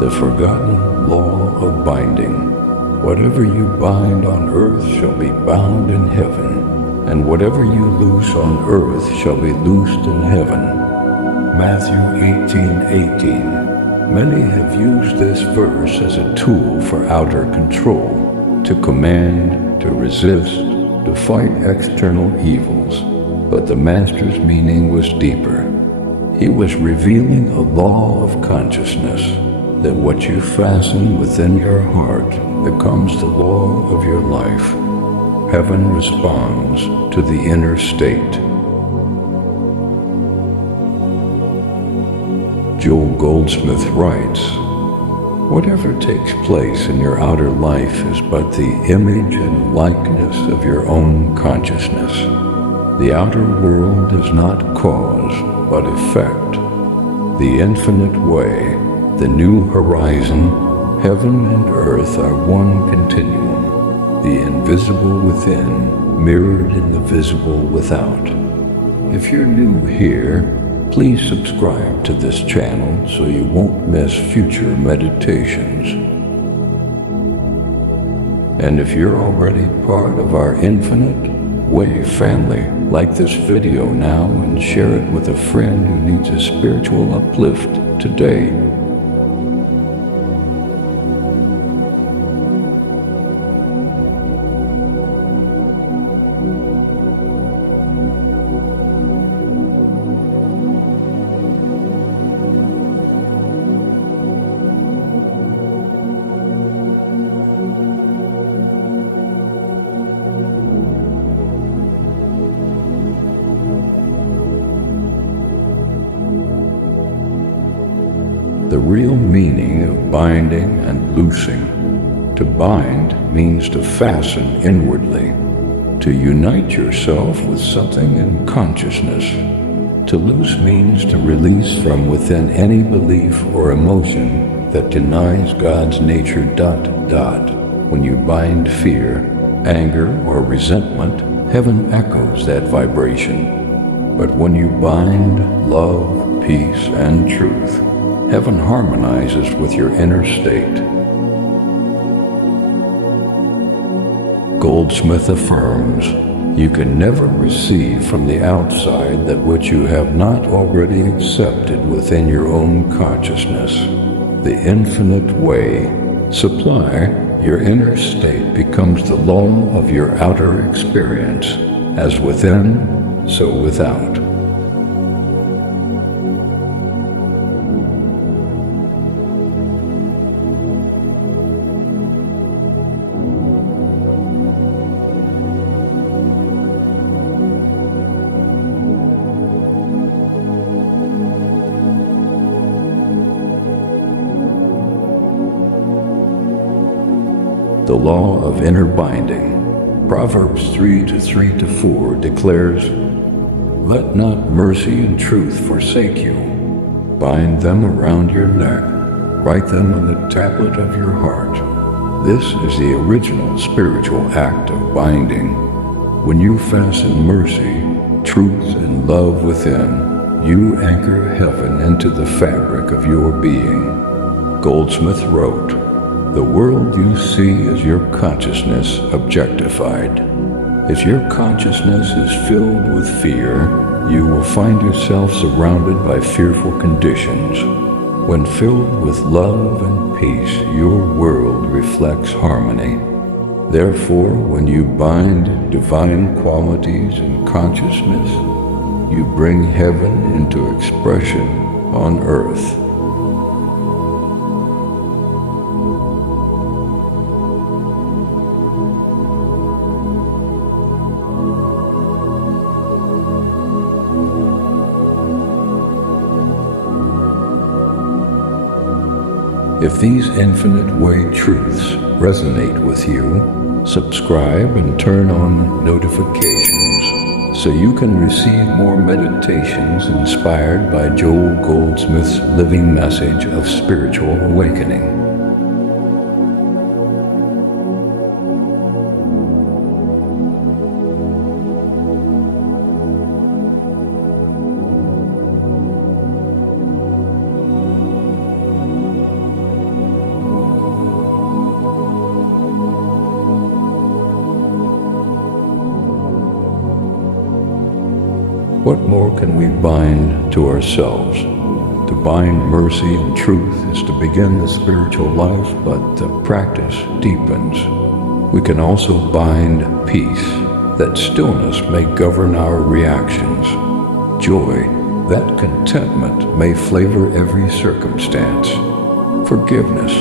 The forgotten law of binding. Whatever you bind on earth shall be bound in heaven, and whatever you loose on earth shall be loosed in heaven. Matthew 18:18. Many have used this verse as a tool for outer control, to command, to resist, to fight external evils. But the Master's meaning was deeper. He was revealing a law of consciousness, that what you fasten within your heart becomes the law of your life. Heaven responds to the inner state. Joel Goldsmith writes, "Whatever takes place in your outer life is but the image and likeness of your own consciousness. The outer world is not cause, but effect. The infinite way, the new horizon, heaven and earth are one continuum, the invisible within, mirrored in the visible without." If you're new here, please subscribe to this channel so you won't miss future meditations. And if you're already part of our Infinite Way family, like this video now and share it with a friend who needs a spiritual uplift today. The real meaning of binding and loosing. To bind means to fasten inwardly, to unite yourself with something in consciousness. To loose means to release from within any belief or emotion that denies God's nature. When you bind fear, anger, or resentment, heaven echoes that vibration. But when you bind love, peace, and truth, heaven harmonizes with your inner state. Goldsmith affirms, "You can never receive from the outside that which you have not already accepted within your own consciousness. The infinite way. Supply, your inner state becomes the law of your outer experience, as within, so without." The law of inner binding. Proverbs 3:3-4 declares, "Let not mercy and truth forsake you. Bind them around your neck. Write them on the tablet of your heart." This is the original spiritual act of binding. When you fasten mercy, truth, and love within, you anchor heaven into the fabric of your being. Goldsmith wrote, "The world you see is your consciousness objectified. If your consciousness is filled with fear, you will find yourself surrounded by fearful conditions. When filled with love and peace, your world reflects harmony. Therefore, when you bind divine qualities in consciousness, you bring heaven into expression on earth." If these infinite way truths resonate with you, subscribe and turn on notifications so you can receive more meditations inspired by Joel Goldsmith's living message of spiritual awakening. What more can we bind to ourselves? To bind mercy and truth is to begin the spiritual life, but the practice deepens. We can also bind peace, that stillness may govern our reactions. Joy, that contentment may flavor every circumstance. Forgiveness,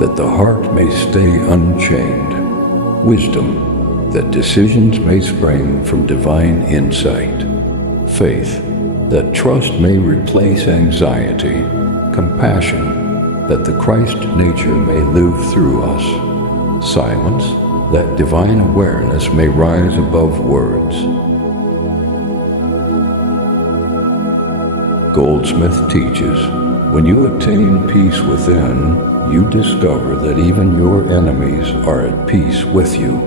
that the heart may stay unchained. Wisdom, that decisions may spring from divine insight. Faith, that trust may replace anxiety. Compassion, that the Christ nature may live through us. Silence, that divine awareness may rise above words. Goldsmith teaches, when you attain peace within, you discover that even your enemies are at peace with you.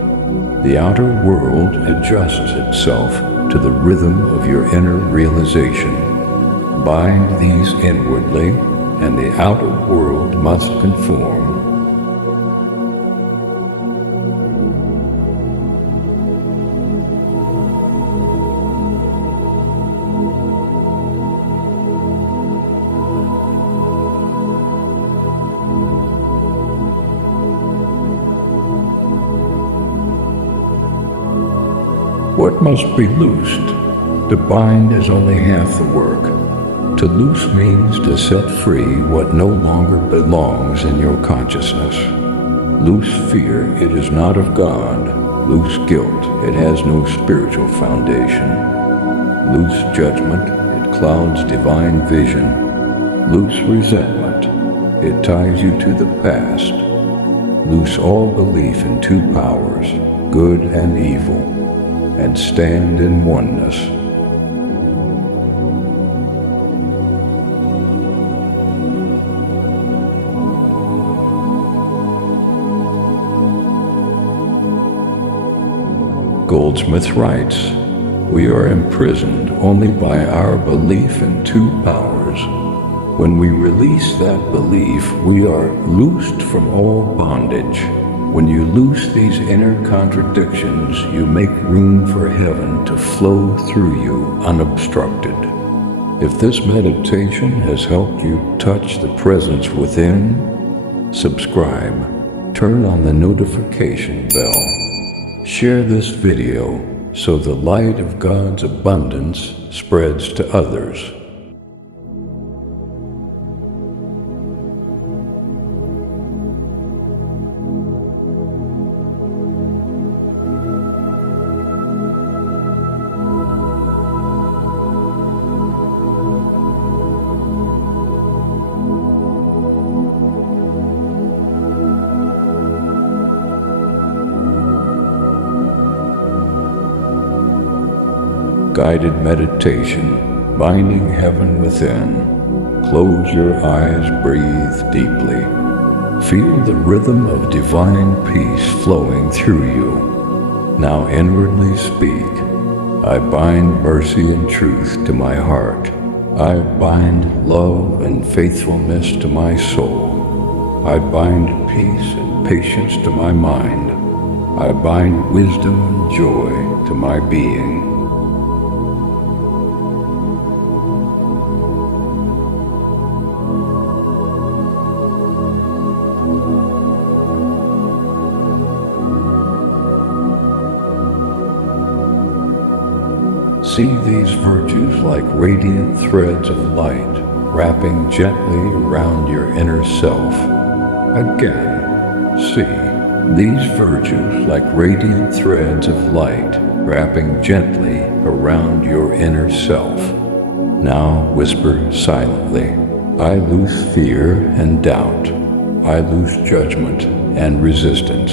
The outer world adjusts itself to the rhythm of your inner realization. Bind these inwardly, and the outer world must conform. What must be loosed? To bind is only half the work. To loose means to set free what no longer belongs in your consciousness. Loose fear, it is not of God. Loose guilt, it has no spiritual foundation. Loose judgment, it clouds divine vision. Loose resentment, it ties you to the past. Loose all belief in two powers, good and evil, and stand in oneness. Goldsmith writes, we are imprisoned only by our belief in two powers. When we release that belief, we are loosed from all bondage. When you loose these inner contradictions, you make room for heaven to flow through you unobstructed. If this meditation has helped you touch the presence within, subscribe, turn on the notification bell, share this video so the light of God's abundance spreads to others. Guided meditation, binding heaven within. Close your eyes, breathe deeply. Feel the rhythm of divine peace flowing through you. Now inwardly speak. I bind mercy and truth to my heart. I bind love and faithfulness to my soul. I bind peace and patience to my mind. I bind wisdom and joy to my being. See these virtues like radiant threads of light wrapping gently around your inner self. Again, see these virtues like radiant threads of light wrapping gently around your inner self. Now whisper silently, I loose fear and doubt. I loose judgment and resistance.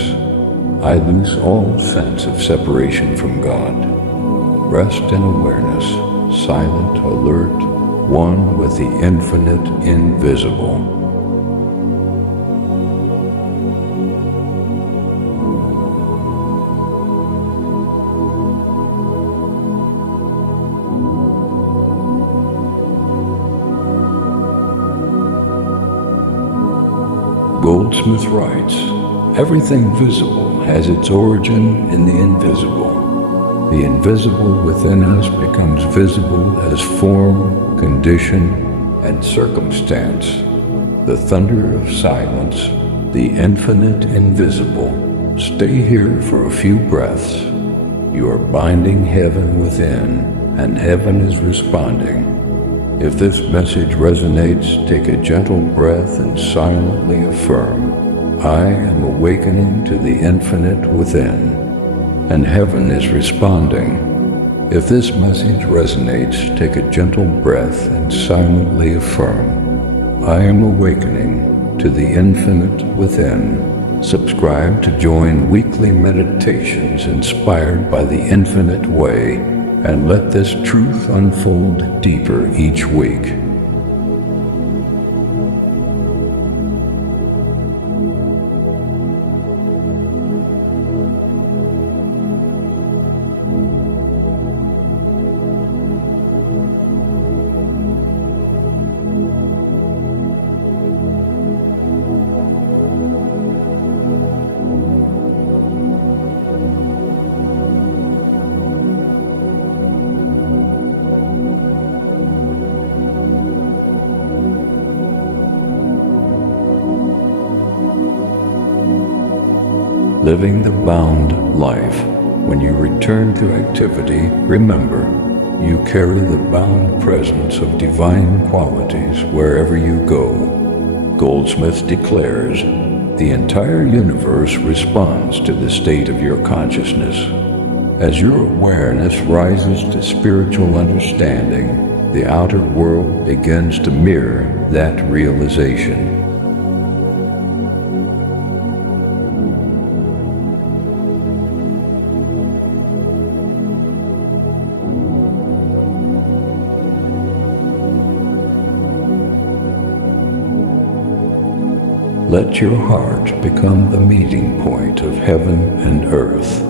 I loose all sense of separation from God. Rest in awareness, silent, alert, one with the infinite invisible. Goldsmith writes, everything visible has its origin in the invisible. The invisible within us becomes visible as form, condition, and circumstance. The thunder of silence, the infinite invisible. Stay here for a few breaths. You are binding heaven within, and heaven is responding. If this message resonates, take a gentle breath and silently affirm, I am awakening to the infinite within, and heaven is responding. If this message resonates, take a gentle breath and silently affirm, I am awakening to the infinite within. Subscribe to join weekly meditations inspired by the infinite way, and let this truth unfold deeper each week. Living the bound life. When you return to activity, remember, you carry the bound presence of divine qualities wherever you go. Goldsmith declares, the entire universe responds to the state of your consciousness. As your awareness rises to spiritual understanding, the outer world begins to mirror that realization. Let your heart become the meeting point of heaven and earth.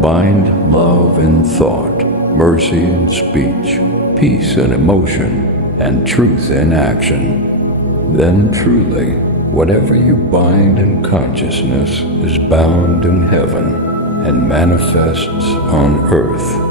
Bind love in thought, mercy in speech, peace in emotion, and truth in action. Then truly, whatever you bind in consciousness is bound in heaven and manifests on earth.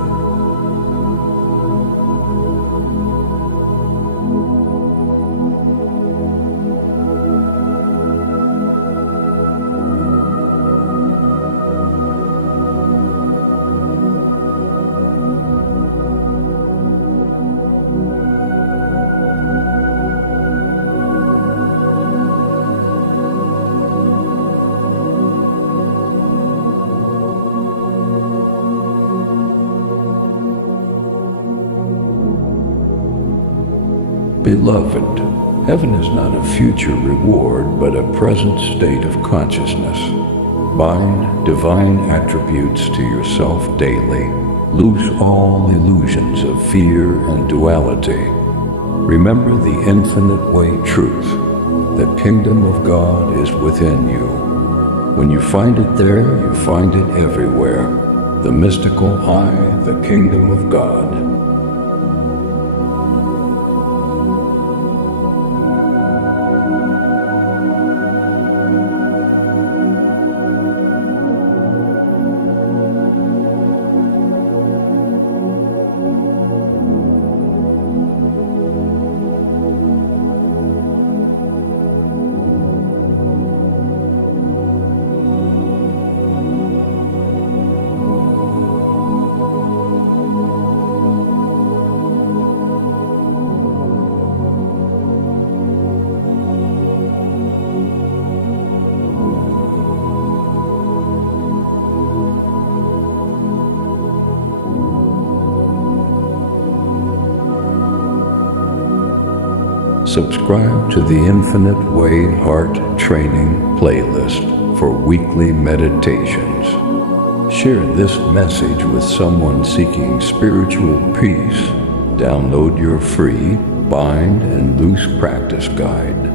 Beloved, heaven is not a future reward, but a present state of consciousness. Bind divine attributes to yourself daily. Loose all illusions of fear and duality. Remember the infinite way truth. The kingdom of God is within you. When you find it there, you find it everywhere. The mystical I, the kingdom of God. Subscribe to the Infinite Way Heart Training playlist for weekly meditations. Share this message with someone seeking spiritual peace. Download your free Bind and Loose practice guide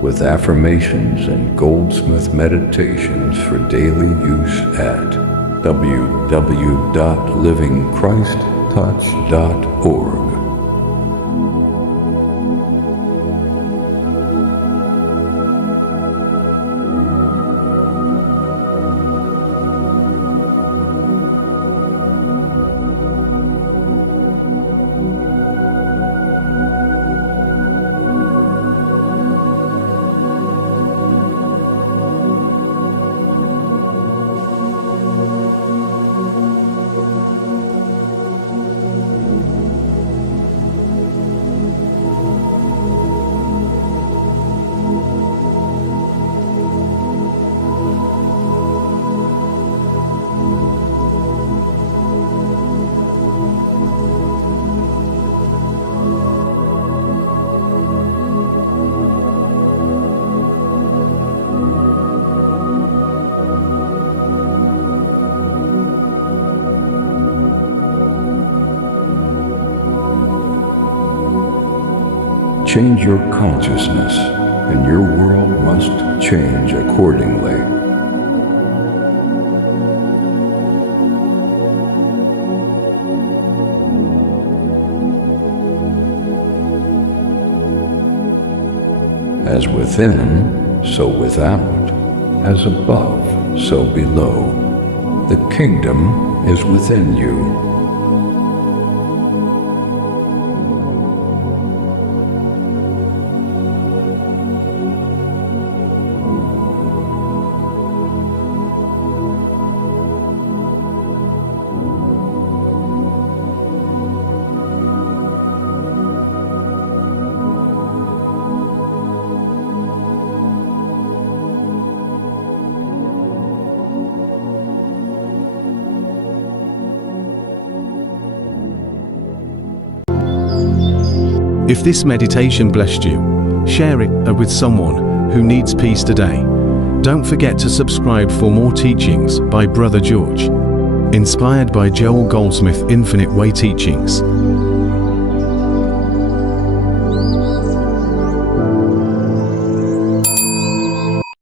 with affirmations and Goldsmith meditations for daily use at www.livingchristtouch.org. Change your consciousness, and your world must change accordingly. As within, so without. As above, so below. The kingdom is within you. If this meditation blessed you, share it with someone who needs peace today. Don't forget to subscribe for more teachings by Brother George. Inspired by Joel Goldsmith Infinite Way Teachings.